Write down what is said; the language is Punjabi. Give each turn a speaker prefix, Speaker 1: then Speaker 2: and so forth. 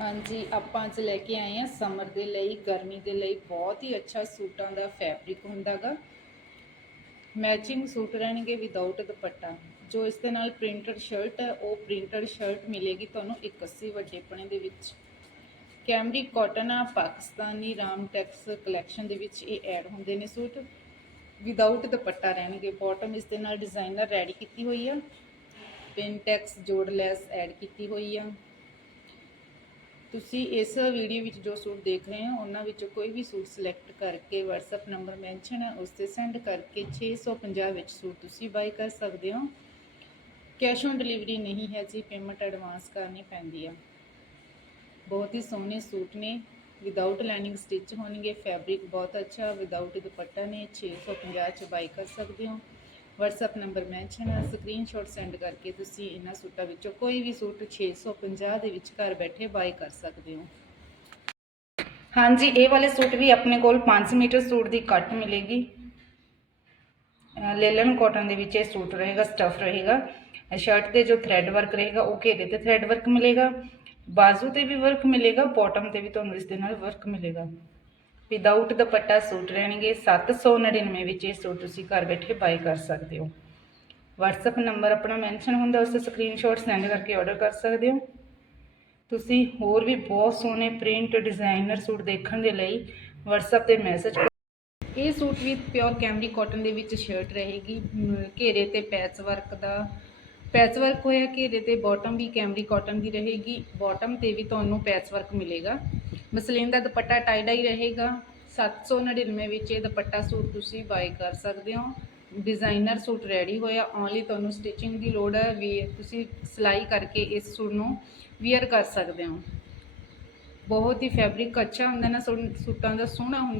Speaker 1: ਹਾਂਜੀ, ਆਪਾਂ ਅੱਜ ਲੈ ਕੇ ਆਏ ਆ ਸਮਰ ਦੇ ਲਈ, ਗਰਮੀ ਦੇ ਲਈ ਬਹੁਤ ਹੀ ਅੱਛਾ ਸੂਟਾਂ ਦਾ ਫੈਬਰਿਕ ਹੁੰਦਾਗਾ। ਮੈਚਿੰਗ ਸੂਟ ਰਹਿਣਗੇ ਵਿਦਆਊਟ ਦੁਪੱਟਾ। ਜੋ ਇਸ ਦੇ ਨਾਲ ਪ੍ਰਿੰਟਡ ਸ਼ਰਟ ਹੈ, ਉਹ ਪ੍ਰਿੰਟਡ ਸ਼ਰਟ ਮਿਲੇਗੀ ਤੁਹਾਨੂੰ 81 ਵੱਡੇ ਪਣੇ ਦੇ ਵਿੱਚ। ਕੈਮਰੀ ਕਾਟਨ ਆ, ਪਾਕਿਸਤਾਨੀ ਰਾਮ ਟੈਕਸ ਕਲੈਕਸ਼ਨ ਦੇ ਵਿੱਚ ਇਹ ਐਡ ਹੁੰਦੇ ਨੇ ਸੂਟ। ਵਿਦਆਊਟ ਦੁਪੱਟਾ ਰਹਿਣਗੇ ਬਾਟਮ ਇਸ ਦੇ ਨਾਲ ਡਿਜ਼ਾਈਨਰ ਰੈਡੀ ਕੀਤੀ ਹੋਈ ਆ। ਪਿੰਟੈਕਸ ਜੋੜ ਲੈਸ ਐਡ ਕੀਤੀ ਹੋਈ ਆ। ਤੁਸੀਂ ਇਸ ਵੀਡੀਓ ਵਿੱਚ ਜੋ ਸੂਟ ਦੇਖ ਰਹੇ ਹੋ, ਉਹਨਾਂ ਵਿੱਚੋਂ ਕੋਈ ਵੀ ਸੂਟ ਸਿਲੈਕਟ ਕਰਕੇ WhatsApp ਨੰਬਰ ਮੈਂਸ਼ਨ ਹੈ ਉਸ ਤੇ ਸੈਂਡ ਕਰਕੇ 650 ਵਿੱਚ ਸੂਟ ਤੁਸੀਂ ਬਾਈ ਕਰ ਸਕਦੇ ਹੋ। ਕੈਸ਼ ਔਨ ਡਿਲੀਵਰੀ ਨਹੀਂ ਹੈ ਜੀ ਪੇਮੈਂਟ ਐਡਵਾਂਸ ਕਰਨੀ ਪੈਂਦੀ ਆ। ਬਹੁਤ ਹੀ ਸੋਹਣੇ ਸੂਟ ਨੇ ਵਿਦਆਊਟ ਲਾਈਨਿੰਗ ਸਟਿਚ ਹੋਣਗੇ ਫੈਬਰਿਕ ਬਹੁਤ ਅੱਛਾ ਵਿਦਆਊਟ ਦੁਪੱਟਾ ਨੇ 650 ਚ ਬਾਈ ਕਰ ਸਕਦੇ ਹੋ। WhatsApp ਨੰਬਰ ਮੈਂਸ਼ਨ ਹੈ ਸਕਰੀਨਸ਼ਾਟ ਸੈਂਡ ਕਰਕੇ ਤੁਸੀਂ ਇਹਨਾਂ ਸੂਟਾਂ ਵਿੱਚੋਂ ਕੋਈ ਵੀ ਸੂਟ 650 ਦੇ ਵਿੱਚ ਘਰ ਬੈਠੇ ਬਾਈ ਕਰ ਸਕਦੇ ਹੋ। ਹਾਂਜੀ, ਇਹ ਵਾਲੇ ਸੂਟ ਵੀ ਆਪਣੇ ਕੋਲ 5 ਮੀਟਰ ਸੂਟ ਦੀ ਕੱਟ ਮਿਲੇਗੀ। ਲੇਲਨ ਕਾਟਨ ਦੇ ਵਿੱਚ ਇਹ ਸੂਟ ਰਹੇਗਾ ਸਟਫ ਰਹੇਗਾ। ਸ਼ਰਟ ਤੇ ਜੋ ਥ੍ਰੈਡ ਵਰਕ ਰਹੇਗਾ, ਉਹ ਘੇਰੇ ਤੇ ਥ੍ਰੈਡ ਵਰਕ ਮਿਲੇਗਾ। ਬਾਜ਼ੂ ਤੇ ਵੀ ਵਰਕ ਮਿਲੇਗਾ ਬਾਟਮ ਤੇ ਵੀ ਤੁਹਾਨੂੰ ਇਸ ਦੇ ਨਾਲ ਵਰਕ ਮਿਲੇਗਾ। ਵਿਦਆਊਟ ਦੁਪੱਟਾ ਸੂਟ ਰਹਿਣਗੇ 799 ਵਿੱਚ ਇਹ ਸੂਟ ਤੁਸੀਂ ਘਰ ਬੈਠੇ ਬਾਈ ਕਰ ਸਕਦੇ ਹੋ। WhatsApp ਨੰਬਰ ਆਪਣਾ ਮੈਂਸ਼ਨ ਹੁੰਦਾ, ਉਸ ਤੇ ਸਕਰੀਨਸ਼ਾਟ ਸੈਂਡ ਕਰਕੇ ਆਰਡਰ ਕਰ ਸਕਦੇ ਹੋ। ਤੁਸੀਂ ਹੋਰ ਵੀ ਬਹੁਤ ਸੋਹਣੇ ਪ੍ਰਿੰਟ ਡਿਜ਼ਾਈਨਰ ਸੂਟ ਦੇਖਣ ਦੇ ਲਈ WhatsApp ਤੇ ਮੈਸੇਜ ਇਹ ਸੂਟ ਵੀ ਪਿਓਰ ਕੈਮਰੀ ਕਾਟਨ ਦੇ ਵਿੱਚ ਸ਼ਰਟ ਰਹੇਗੀ ਘੇਰੇ ਤੇ ਪੈਚ ਵਰਕ ਦਾ। ਪੈਚ ਵਰਕ ਹੋਇਆ, ਘੇਰੇ ਤੇ ਬਾਟਮ ਵੀ ਕੈਮਰੀ ਕਾਟਨ ਦੀ ਰਹੇਗੀ ਬਾਟਮ ਤੇ ਵੀ ਤੁਹਾਨੂੰ ਪੈਚ ਵਰਕ ਮਿਲੇਗਾ। ਮਸਲੀਨ ਦਾ ਦੁਪੱਟਾ ਟਾਈ ਡਾਈ ਰਹੇਗਾ। 799 ਵਿੱਚ ਇਹ ਦੁਪੱਟਾ ਸੂਟ ਤੁਸੀਂ ਬਾਈ ਕਰ ਸਕਦੇ ਹੋ। ਡਿਜ਼ਾਈਨਰ ਸੂਟ ਰੈਡੀ ਹੋਇਆ। ਓਨਲੀ ਤੁਹਾਨੂੰ ਸਟਿਚਿੰਗ ਦੀ ਲੋੜ ਹੈ ਵੀ ਤੁਸੀਂ ਸਿਲਾਈ ਕਰਕੇ ਇਸ ਸੂਟ ਨੂੰ ਵੀਅਰ ਕਰ ਸਕਦੇ ਹੋ। ਬਹੁਤ ਹੀ ਫੈਬਰਿਕ ਅੱਛਾ ਹੁੰਦਾ ਨਾ ਸੂਟ- ਸੂਟਾਂ ਦਾ, ਸੋਹਣਾ ਹੁੰਦਾ